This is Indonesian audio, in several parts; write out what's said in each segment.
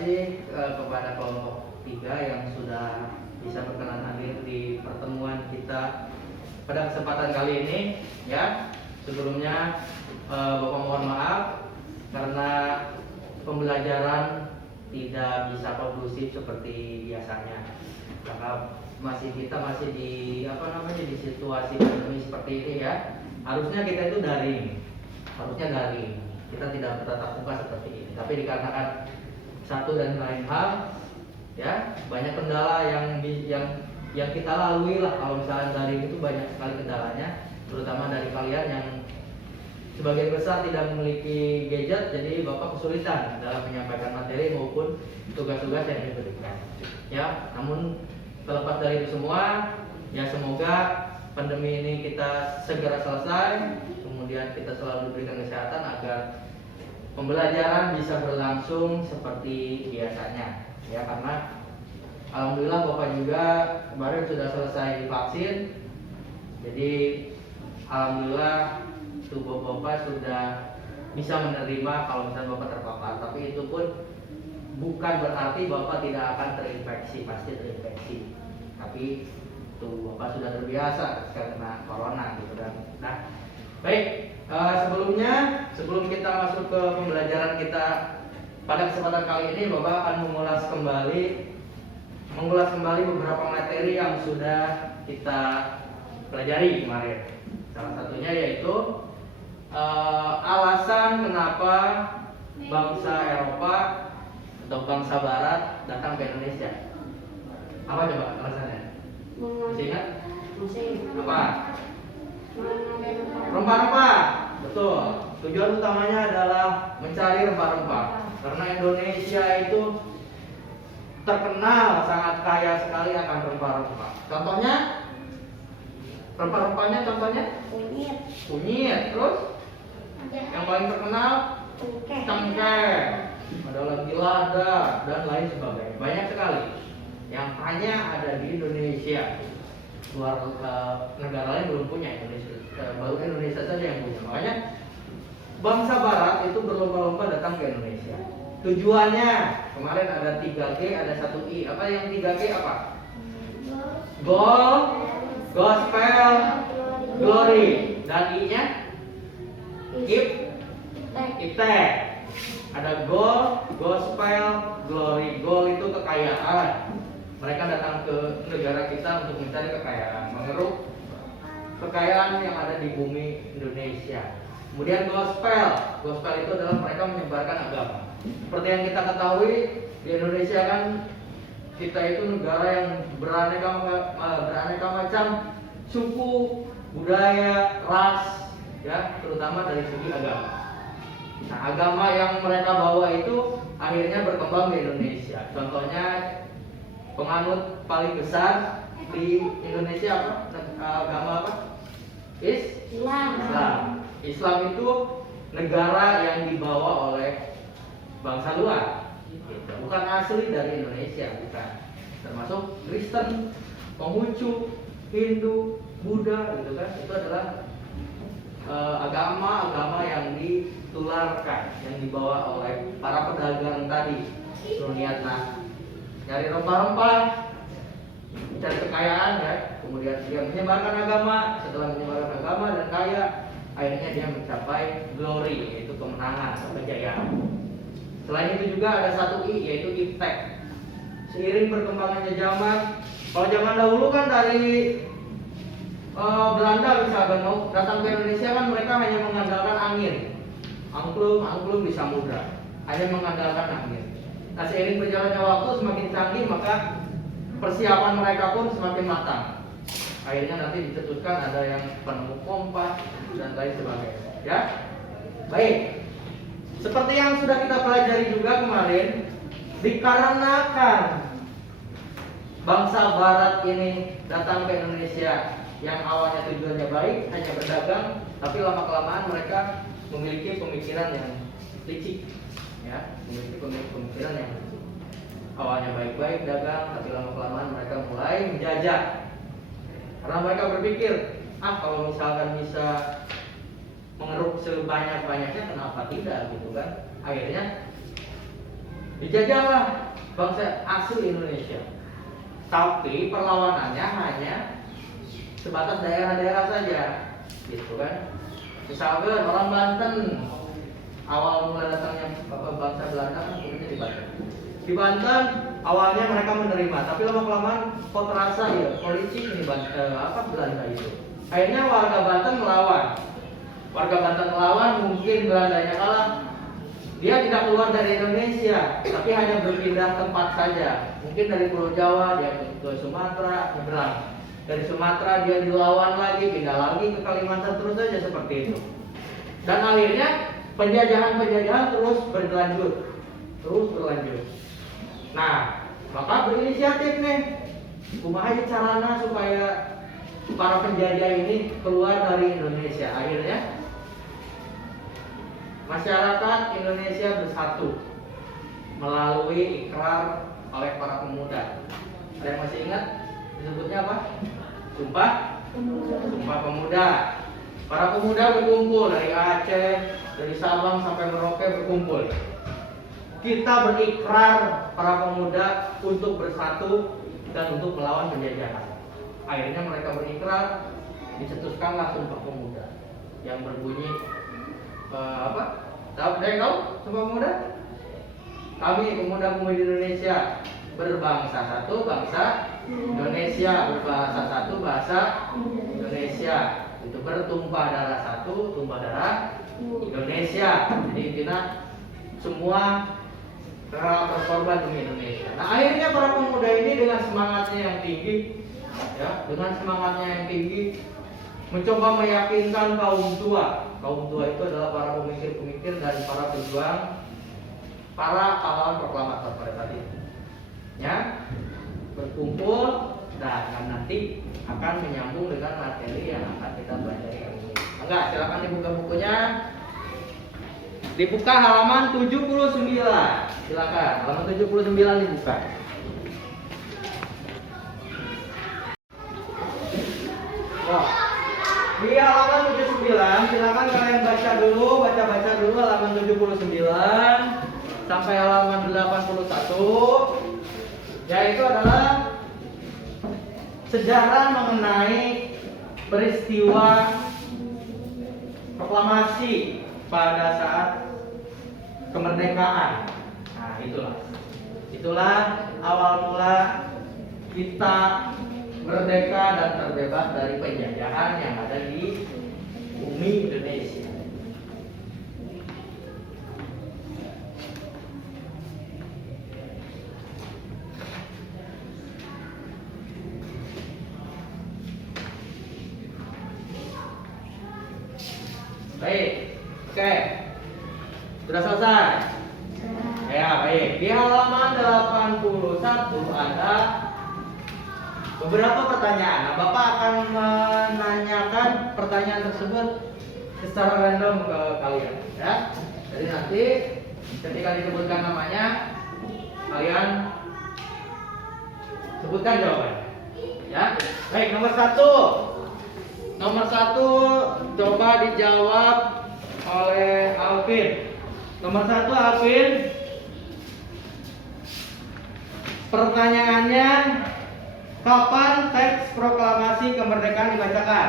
kasih kepada kelompok 3 yang sudah bisa berkenan hadir di pertemuan kita pada kesempatan kali ini. Ya, sebelumnya Bapak mohon maaf karena pembelajaran tidak bisa kondusif seperti biasanya. Karena kita masih di di situasi pandemi seperti ini ya. Harusnya kita itu daring. Kita tidak bertatap muka seperti ini. Tapi dikarenakan satu dan lain hal, ya banyak kendala yang kita lalui lah. Kalau misalnya daring itu banyak sekali kendalanya, terutama dari kalian yang sebagian besar tidak memiliki gadget, jadi Bapak kesulitan dalam menyampaikan materi maupun tugas-tugas yang diberikan. Ya, namun terlepas dari itu semua, ya semoga pandemi ini kita segera selesai, kemudian kita selalu diberikan kesehatan agar pembelajaran bisa berlangsung seperti biasanya. Ya, karena alhamdulillah Bapak juga kemarin sudah selesai vaksin, jadi alhamdulillah tubuh Bapak sudah bisa menerima kalau misalnya Bapak terpapar. Tapi itu pun bukan berarti Bapak tidak akan terinfeksi, pasti terinfeksi. Tapi tubuh Bapak sudah terbiasa karena corona gitu kan. Nah, baik, sebelum kita masuk ke pembelajaran kita pada kesempatan kali ini, Bapak akan mengulas kembali beberapa materi yang sudah kita pelajari kemarin. Salah satunya yaitu alasan kenapa bangsa Eropa atau bangsa Barat datang ke Indonesia. Apa coba alasannya? Masih ingat? Apa? Rempah-rempah. Betul. Tujuan utamanya adalah mencari rempah-rempah. Karena Indonesia itu terkenal sangat kaya sekali akan rempah-rempah. Contohnya? Rempah-rempahnya contohnya? Kunyit. Terus? Yang paling terkenal? Cengkeh. Ada lagi lada dan lain sebagainya. Banyak sekali yang hanya ada di Indonesia. Luar negara lain belum punya. Baru Indonesia saja yang punya. Makanya bangsa Barat itu berlomba-lomba datang ke Indonesia. Tujuannya kemarin ada 3G, ada 1I. Apa yang 3G apa? Gold, Gospel, Glory. Dan I-nya? Iptek. Ada gold, gospel, glory. Gold itu kekayaan. Mereka datang ke negara kita untuk mencari kekayaan, mengeruk kekayaan yang ada di bumi Indonesia. Kemudian gospel. Gospel itu adalah mereka menyebarkan agama. Seperti yang kita ketahui, di Indonesia kan kita itu negara yang beraneka macam suku, budaya, ras, ya, terutama dari segi agama. Nah, agama yang mereka bawa itu akhirnya berkembang di Indonesia. Contohnya penganut paling besar di Indonesia apa? Agama apa? Islam. Islam itu negara yang dibawa oleh bangsa luar. Bukan asli dari Indonesia, bukan. Termasuk Kristen, Konghucu, Hindu, Buddha, gitu kan? Itu adalah agama-agama yang ditularkan, yang dibawa oleh para pedagang tadi. Niatnya cari rempah-rempah, mencari kekayaan ya. Kemudian dia menyebarkan agama. Setelah menyebarkan agama dan kaya, akhirnya dia mencapai glory, yaitu kemenangan atau kejayaan. Selain itu juga ada 1I, yaitu iptek. Seiring berkembangannya zaman, kalau zaman dahulu kan dari Belanda misalkan mau datang ke Indonesia kan mereka hanya mengandalkan angin, angklung di samudra, hanya mengandalkan angin. Nah, seiring berjalannya waktu semakin canggih, maka persiapan mereka pun semakin matang. Akhirnya nanti dicetuskan ada yang penemu kompas dan lain sebagainya. Ya, baik. Seperti yang sudah kita pelajari juga kemarin, dikarenakan bangsa Barat ini datang ke Indonesia yang awalnya tujuannya baik, hanya berdagang, tapi lama-kelamaan mereka memiliki pemikiran yang licik, ya, memiliki pemikiran yang awalnya baik-baik dagang, tapi lama-kelamaan mereka mulai menjajah. Karena mereka berpikir, kalau misalkan bisa mengeruk sebanyak-banyaknya, kenapa tidak, gitu kan? Akhirnya Dijajahlah bangsa asli Indonesia. Tapi perlawanannya hanya sebatas daerah-daerah saja, gitu kan? Misalkan orang Banten, awal mula datangnya bangsa Belanda kan sebenarnya di Banten. Di Banten awalnya mereka menerima, tapi lama-kelamaan kok terasa ya politik ini Belanda itu. Akhirnya warga Banten melawan. Warga Banten melawan, mungkin Belandanya kalah. Dia tidak keluar dari Indonesia, tapi hanya berpindah tempat saja. Mungkin dari Pulau Jawa dia ke Sumatera, nyebrang. Dari Sumatera dia dilawan lagi, pindah lagi ke Kalimantan, terus saja seperti itu. Dan akhirnya penjajahan terus berlanjut. Nah, maka berinisiatif nih, kumaha carana supaya para penjajah ini keluar dari Indonesia. Akhirnya masyarakat Indonesia bersatu melalui ikrar oleh para pemuda. Ada yang masih ingat disebutnya apa? Sumpah Pemuda. Para pemuda berkumpul dari Aceh, dari Sabang sampai Merauke berkumpul. Kita berikrar para pemuda untuk bersatu dan untuk melawan penjajahan. Akhirnya mereka berikrar, dicetuskanlah Sumpah Pemuda yang berbunyi apa? Tahu Sumpah Pemuda? Kami pemuda-pemudi Indonesia berbangsa satu, bangsa Indonesia, berbahasa satu, bahasa Indonesia. Itu bertumpah darah satu, tumpah darah Indonesia. Jadi intinya semua berkorban demi Indonesia. Nah, akhirnya para pemuda ini dengan semangatnya yang tinggi, mencoba meyakinkan kaum tua. Kaum tua itu adalah para pemikir-pemikir dan para pejuang, para pahlawan proklamator pada saat itu. Ya, berkumpul dan nanti akan menyambung dengan materi yang akan kita pelajari hari ini. Enggak, silakan dibuka bukunya. Dibuka halaman 79. Silakan, halaman 79 dibuka. Oh. Di halaman 79, silakan kalian baca dulu halaman 79 sampai halaman 81. Yaitu adalah sejarah mengenai peristiwa proklamasi pada saat kemerdekaan. Nah, itulah awal mula kita merdeka dan terbebas dari penjajahan yang ada di bumi Indonesia. Baik, oke, sudah selesai. Ya, baik. Di halaman 81 ada beberapa pertanyaan. Nah, Bapak akan menanyakan pertanyaan tersebut secara random ke kalian, ya. Jadi nanti ketika disebutkan namanya, kalian sebutkan jawabannya. Ya, baik. Nomor satu coba dijawab oleh Alvin. Nomor 1 Alvin. Pertanyaannya, kapan teks proklamasi kemerdekaan dibacakan?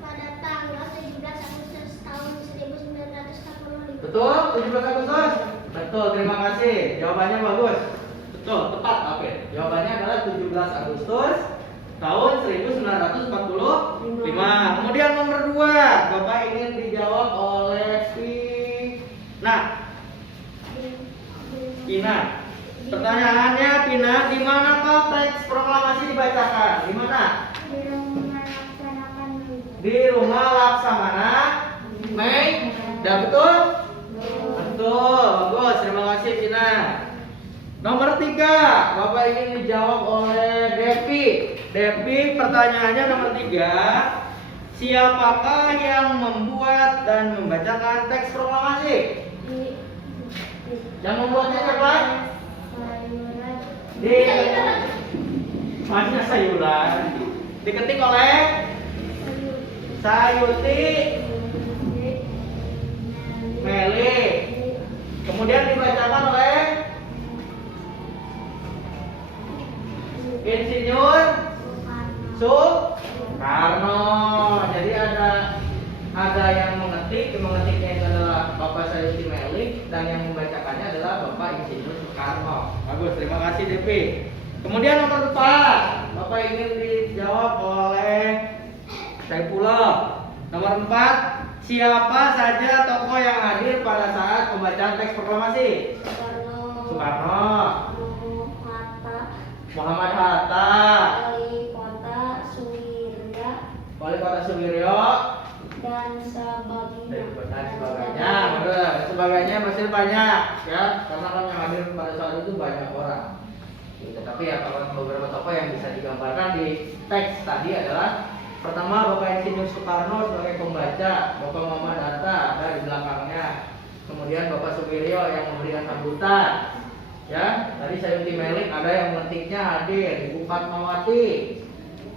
Pada tanggal 17 Agustus tahun 1945. Betul, 17 Agustus? Betul, terima kasih. Jawabannya bagus. Betul, tepat Alvin. Jawabannya adalah 17 Agustus tahun 1945. Kemudian nomor 2, Bapak ingin dijawab oleh Pina. Pertanyaannya, Pina, di manakah teks proklamasi dibacakan? Di mana? Di rumah Laksamana Mei. Dah betul? Betul, bagus. Terima kasih, Pina. Nomor 3, Bapak ingin dijawab oleh Devi, pertanyaannya nomor 3. Siapakah yang membuat dan membacakan teks proklamasi? Yang membuatnya siapa? Masnya Sayuran. Diketik oleh Sayuti Meli. Kemudian dibacakan oleh Insinyur Soekarno. Soekarno. Jadi ada yang mengetiknya itu adalah Bapak Sayuti Melik dan yang membacakannya adalah Bapak Insinyur Soekarno. Bagus, terima kasih DP. Kemudian nomor 4, Bapak ingin dijawab oleh Saifullah. Nomor 4, siapa saja tokoh yang hadir pada saat pembacaan teks proklamasi? Soekarno, Hatta, Muhammad Hatta, Wali Kota Suwiryo, dan sebagainya. dan sebagainya. Betul, sebagainya masih banyak ya, karena kan yang hadir pada saat itu banyak orang. Gitu. Tapi ya kalau beberapa tokoh yang bisa digambarkan di teks tadi adalah pertama Bapak Insinyur Soekarno sebagai pembaca, Bapak Muhammad Hatta ada di belakangnya, kemudian Bapak Suwiryo yang memberikan sambutan. Ya, tadi Sayuti Melik ada yang mengetiknya hadir, Ibu Fatmawati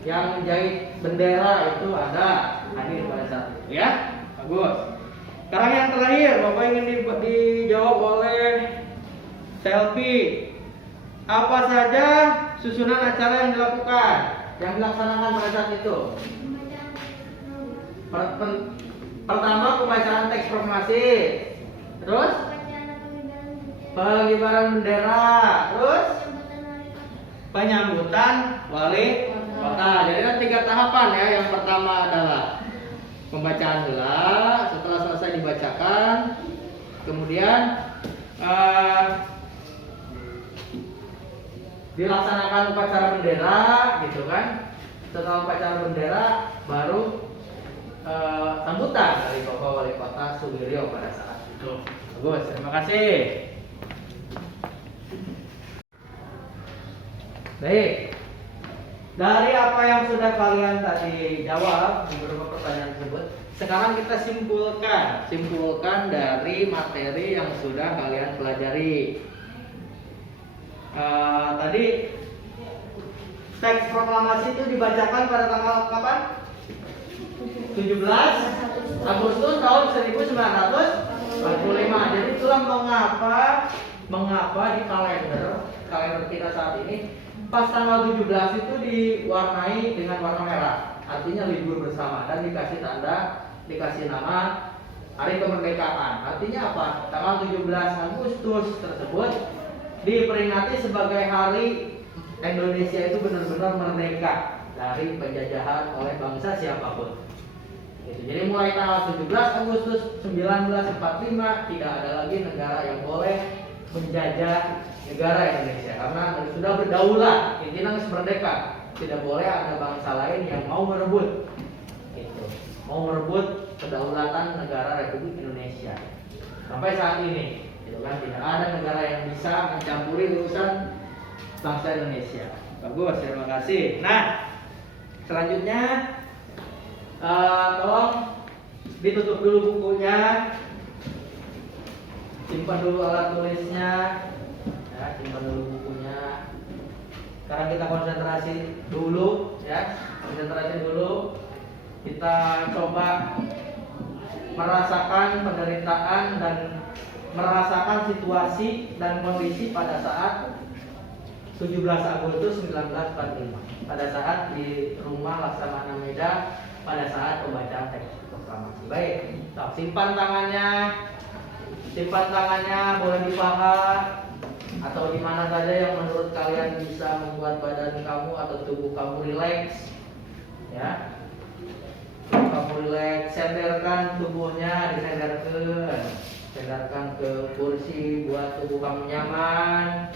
yang menjahit bendera itu ada hadir pada saat itu ya. Bagus. Sekarang yang terakhir Bapak ingin dijawab oleh Selfie. Apa saja susunan acara yang dilakukan, yang dilaksanakan pada saat itu? Pertama pembacaan teks proklamasi, terus pengibaran bendera, terus penyambutan wali kota. Jadi ada 3 tahapan ya. Yang pertama adalah pembacaan gelar. Setelah selesai dibacakan, kemudian dilaksanakan upacara bendera, gitu kan. Setelah upacara bendera, baru sambutan dari Bapak Wali Kota Suwiryo pada saat itu. Bagus, terima kasih. Baik, dari apa yang sudah kalian tadi jawab di beberapa pertanyaan tersebut, sekarang kita simpulkan dari materi yang sudah kalian pelajari. Tadi teks proklamasi itu dibacakan pada tanggal kapan? 17 Agustus tahun 1945. Jadi itulah mengapa di kalender kita saat ini pas tanggal 17 itu diwarnai dengan warna merah, artinya libur bersama, dan dikasih nama Hari Kemerdekaan. Artinya apa? Tanggal 17 Agustus tersebut diperingati sebagai hari Indonesia itu benar-benar merdeka dari penjajahan oleh bangsa siapapun. Jadi mulai tanggal 17 Agustus 1945 tidak ada lagi negara yang boleh menjajah negara Indonesia karena sudah berdaulat, intinya merdeka. Tidak boleh ada bangsa lain yang mau merebut, mau merebut kedaulatan negara Republik Indonesia. Sampai saat ini, kan tidak ada negara yang bisa mencampuri urusan bangsa Indonesia. Bagus, terima kasih. Nah, selanjutnya tolong ditutup dulu bukunya, simpan dulu alat tulisnya, ya, simpan dulu bukunya. Sekarang kita konsentrasi dulu, ya, Kita coba merasakan penderitaan dan merasakan situasi dan kondisi pada saat 17 Agustus 1945, pada saat di rumah Laksamana Medan, pada saat pembacaan teks proklamasi. Baik, simpan tangannya, boleh di paha atau di mana saja yang menurut kalian bisa membuat badan kamu atau tubuh kamu rileks, ya. Kamu rileks, senderkan tubuhnya, sendarkan ke kursi buat tubuh kamu nyaman,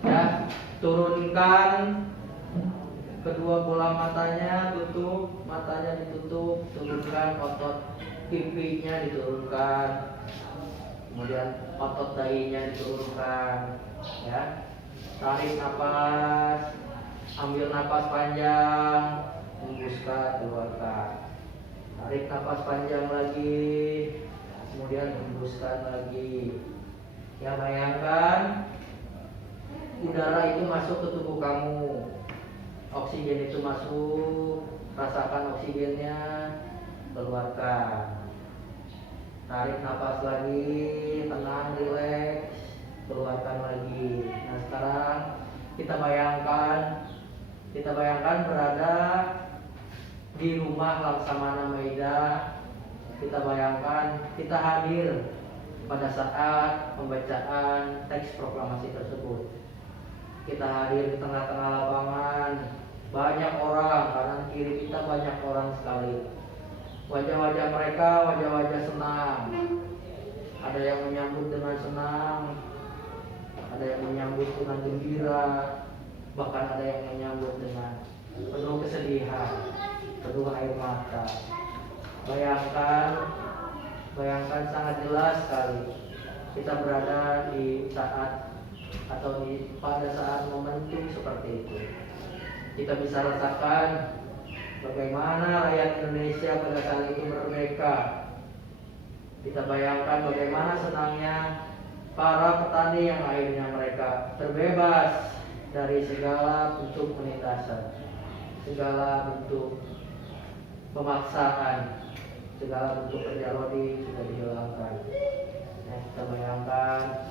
ya. Turunkan kedua bola matanya, matanya ditutup, turunkan otot pipinya, diturunkan, kemudian otot dahinya diturunkan, ya. Tarik napas, ambil napas panjang, hembuskan, keluarkan. Tarik napas panjang lagi, kemudian hembuskan lagi. Ya, bayangkan udara itu masuk ke tubuh kamu, oksigen itu masuk, rasakan oksigennya, keluarkan. Tarik napas lagi, tenang, rileks, keluarkan lagi. Nah, sekarang kita bayangkan Kita bayangkan berada di rumah Laksamana Maida. Kita bayangkan kita hadir pada saat pembacaan teks proklamasi tersebut. Kita hadir di tengah-tengah lapangan, banyak orang, kanan kiri kita banyak orang sekali. Wajah-wajah mereka wajah-wajah senang. Ada yang menyambut dengan senang, ada yang menyambut dengan gembira, bahkan ada yang menyambut dengan penuh kesedihan, penuh air mata. Bayangkan sangat jelas sekali kita berada di saat atau pada saat momentum seperti itu. Kita bisa rasakan bagaimana rakyat Indonesia pada saat itu merdeka. Kita bayangkan bagaimana senangnya para petani yang akhirnya mereka terbebas dari segala bentuk penindasan, segala bentuk pemaksaan, segala bentuk kerja rodi sudah dihilangkan. Kita bayangkan,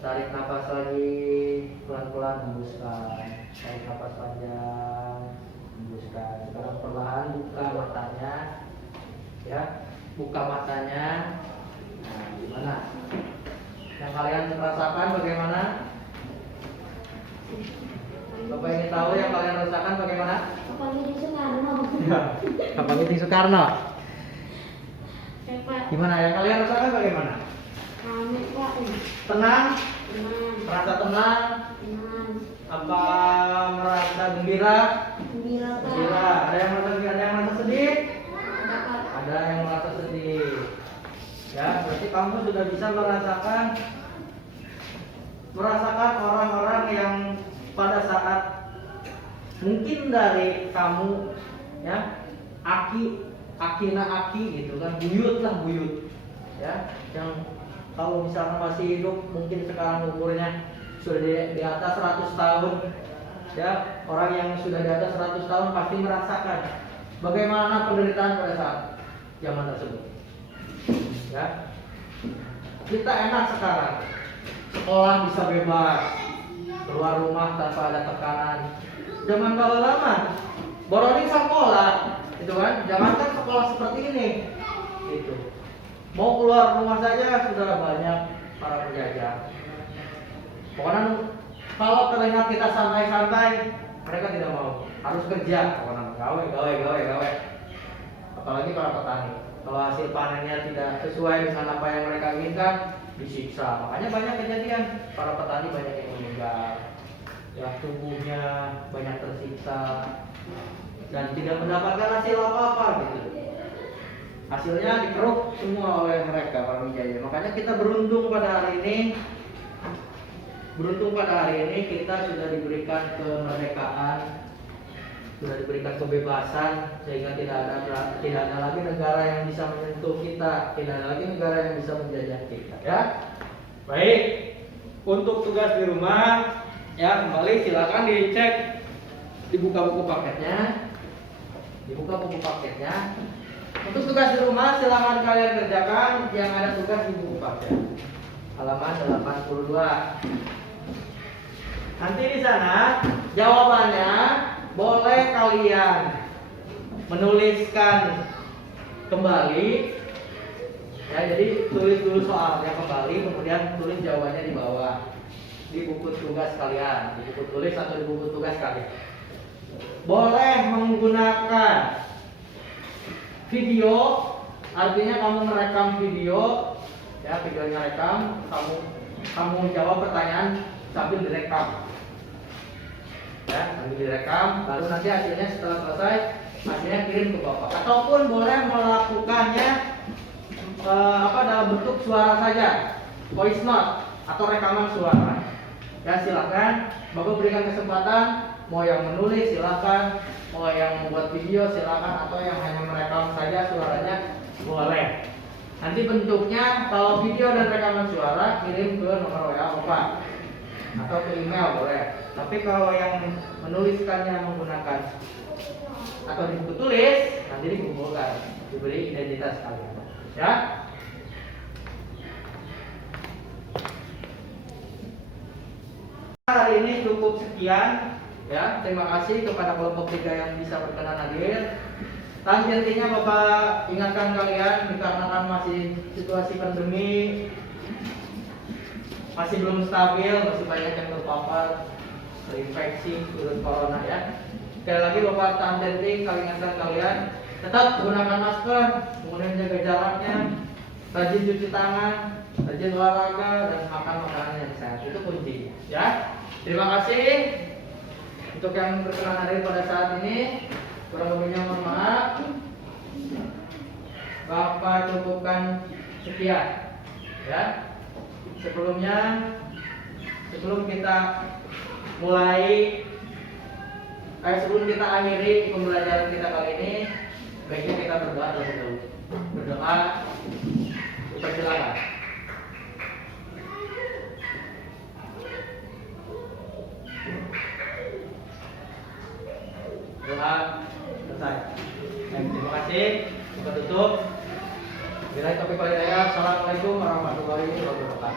tarik nafas lagi, pelan-pelan hembuskan, tarik nafas panjang, hembuskan. Sekarang perlahan buka matanya, ya, buka matanya. Nah, gimana? Yang kalian rasakan bagaimana? Bapak ingin tahu yang kalian rasakan bagaimana? Apa ini Soekarno? Ya, Bapak Giting Soekarno. Pak. Gimana yang kalian rasakan bagaimana? Kami Pak. Tenang? Tenang. Merasa tenang? Tenang. Apa merasa gembira? Gembira Pak. Gembira. Ada yang merasa gembira, ada yang merasa sedih? Ada Pak. Ada yang merasa sedih. Ya, berarti kamu sudah bisa merasakan orang-orang yang pada saat mungkin dari kamu, ya, aki gitu kan, buyut, ya, yang kalau misalnya masih hidup mungkin sekarang umurnya sudah di atas 100 tahun, ya, orang yang sudah di atas 100 tahun pasti merasakan bagaimana penderitaan pada saat zaman tersebut, ya. Kita enak sekarang, sekolah bisa bebas, keluar rumah tanpa ada tekanan. Zaman kalau lama, boroding sekolah, itu kan, jangankan sekolah seperti ini, itu. Mau keluar rumah saja sudah banyak para penjajah. Pokoknya kalau terlihat kita santai-santai, mereka tidak mau, harus kerja. Pokoknya gawe. Apalagi para petani, kalau hasil panennya tidak sesuai dengan apa yang mereka inginkan, disiksa. Makanya banyak kejadian, para petani banyak yang meninggal, ya, tubuhnya banyak tersiksa dan tidak mendapatkan hasil apa-apa gitu. Hasilnya dikeruk semua oleh mereka, para penjajah. Makanya kita beruntung pada hari ini kita sudah diberikan kemerdekaan, sudah diberikan kebebasan, sehingga tidak ada lagi negara yang bisa menyentuh kita, tidak ada lagi negara yang bisa menjajah kita, ya. Baik, untuk tugas di rumah, ya, kembali silakan dicek, dibuka buku paketnya. Untuk tugas di rumah silakan kalian kerjakan yang ada tugas di buku paket. Halaman 82. Nanti di sana jawabannya boleh kalian menuliskan kembali, ya, jadi tulis dulu soalnya kembali, kemudian tulis jawabannya di bawah di buku tugas kalian, di buku tulis atau di buku tugas kalian. Boleh menggunakan video, artinya kamu merekam video, ya, videonya rekam, kamu jawab pertanyaan sambil direkam, ya, sambil direkam, lalu nanti hasilnya setelah selesai hasilnya kirim ke bapak. Ataupun boleh melakukannya dalam bentuk suara saja, voice note atau rekaman suara. Ya, silakan, bapak berikan kesempatan. Mau yang menulis silakan, mau yang membuat video silakan, atau yang hanya merekam saja suaranya boleh. Nanti bentuknya kalau video dan rekaman suara kirim ke nomor WA Bapak atau ke email boleh. Tapi kalau yang menuliskannya menggunakan atau di buku tulis, nanti dikumpulkan, diberi identitas kalian, ya. Hari ini cukup sekian. Ya, terima kasih kepada kelompok 3 yang bisa berkenan hadir. Tanjentinya Bapak ingatkan kalian, dikarenakan masih situasi pandemi, masih belum stabil, masih banyak yang terpapar terinfeksi virus corona ya. Sekali lagi Bapak Tanjenti, kali ingatkan kalian tetap gunakan masker, kemudian jaga jaraknya, rajin cuci tangan, rajin olahraga, dan makan makanan yang sehat. Itu kunci ya. Terima kasih untuk yang berkenan hadir pada saat ini. Kurang lebihnya mohon maaf. Bapak cukupkan sekian ya. Sebelum kita mulai sebelum kita akhiri pembelajaran kita kali ini, baiknya kita berdoa terlebih dahulu. Berdoa, silakan. Doa selesai. Terima kasih. Buka tutup. Bila topik walidaya. Assalamualaikum warahmatullahi wabarakatuh.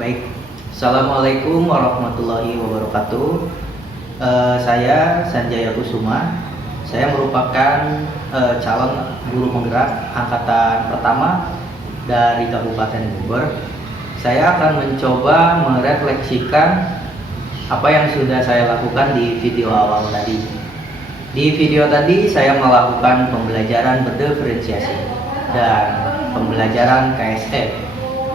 Baik. Assalamualaikum warahmatullahi wabarakatuh. Saya Sanjaya Kusuma. Saya merupakan calon guru penggerak angkatan pertama dari Kabupaten Bogor. Saya akan mencoba merefleksikan apa yang sudah saya lakukan di video awal tadi. Di video tadi saya melakukan pembelajaran berdiferensiasi dan pembelajaran KSE,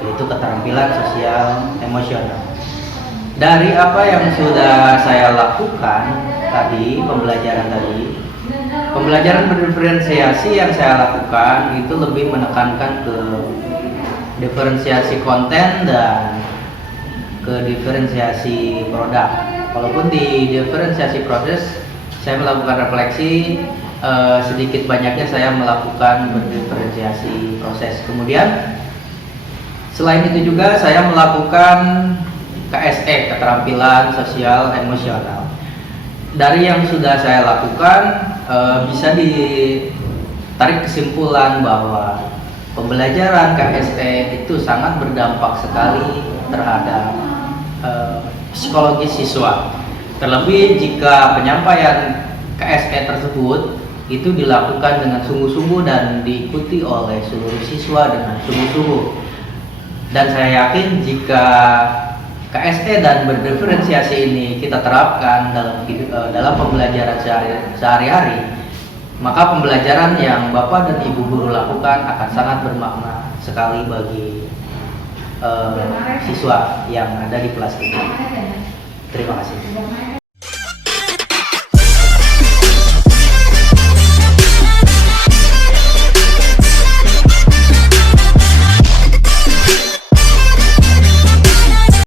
yaitu keterampilan sosial emosional. Dari apa yang sudah saya lakukan tadi, pembelajaran berdiferensiasi yang saya lakukan itu lebih menekankan ke diferensiasi konten dan ke diferensiasi produk. Walaupun di diferensiasi proses saya melakukan refleksi, sedikit banyaknya saya melakukan berdiferensiasi proses. Kemudian selain itu juga saya melakukan KSE, keterampilan sosial emosional. Dari yang sudah saya lakukan, bisa ditarik kesimpulan bahwa pembelajaran KSE itu sangat berdampak sekali terhadap psikologi siswa. Terlebih jika penyampaian KSE tersebut itu dilakukan dengan sungguh-sungguh dan diikuti oleh seluruh siswa dengan sungguh-sungguh. Dan saya yakin jika KSE dan berdiferensiasi ini kita terapkan dalam pembelajaran sehari-hari, maka pembelajaran yang Bapak dan Ibu guru lakukan akan sangat bermakna sekali bagi siswa yang ada di kelas ini. Terima kasih.